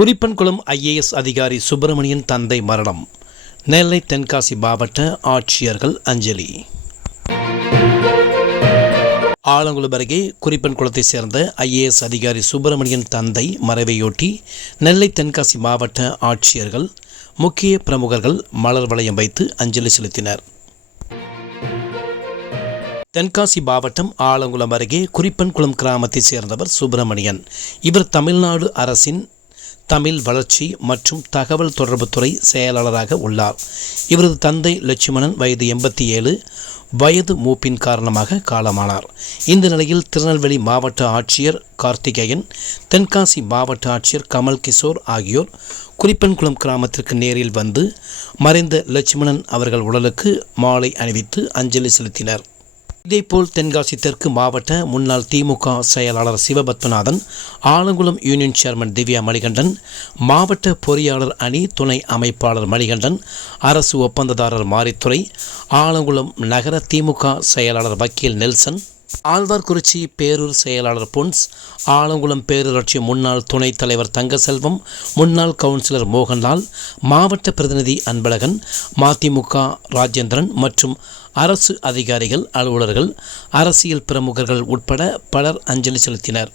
Kurippankulam IAS அதிகாரி சுப்பிரமணியன் தந்தை மரணம். நெல்லை தென்காசி மாவட்ட ஆட்சியர்கள் அஞ்சலி. ஆலங்குளம் அருகே குறிப்பன்குளத்தை சேர்ந்த ஐஏஎஸ் அதிகாரி சுப்பிரமணியன் தந்தை மறைவையொட்டி நெல்லை தென்காசி மாவட்ட ஆட்சியர்கள் முக்கிய பிரமுகர்கள் மலர் வளையம் வைத்து அஞ்சலி செலுத்தினர். தென்காசி மாவட்டம் ஆலங்குளம் அருகே குறிப்பன்குளம் கிராமத்தைச் சேர்ந்தவர் சுப்பிரமணியன். இவர் தமிழ்நாடு அரசின் தமிழ் வளர்ச்சி மற்றும் தகவல் தொடர்புத்துறை செயலாளராக உள்ளார். இவரது தந்தை லட்சுமணன் வயது எண்பத்தி ஏழு வயது மூப்பின் காரணமாக காலமானார். இந்த நிலையில் திருநெல்வேலி மாவட்ட ஆட்சியர் கார்த்திகேயன் தென்காசி மாவட்ட ஆட்சியர் கமல் கிஷோர் ஆகியோர் குறிப்பன்குளம் கிராமத்திற்கு நேரில் வந்து மறைந்த லட்சுமணன் அவர்கள் உடலுக்கு மாலை அணிவித்து அஞ்சலி செலுத்தினர். இதேபோல் தென்காசி தெற்கு மாவட்ட முன்னாள் திமுக செயலாளர் சிவபத்மநாதன் ஆலங்குளம் யூனியன் சேர்மன் திவ்யா மணிகண்டன் மாவட்ட பொறியாளர் அணி துணை அமைப்பாளர் மணிகண்டன் அரசு ஒப்பந்ததாரர் மாரித்துறை ஆலங்குளம் நகர திமுக செயலாளர் வக்கீல் நெல்சன் ஆழ்வார்குறிச்சி பேரூர் செயலாளர் பொன்ஸ் ஆலங்குளம் பேரூராட்சி முன்னாள் துணைத் தலைவர் தங்கசெல்வம் முன்னாள் கவுன்சிலர் மோகன்லால் மாவட்ட பிரதிநிதி அன்பழகன் மதிமுக ராஜேந்திரன் மற்றும் அரசு அதிகாரிகள் அலுவலர்கள் அரசியல் பிரமுகர்கள் உட்பட பலர் அஞ்சலி செலுத்தினர்.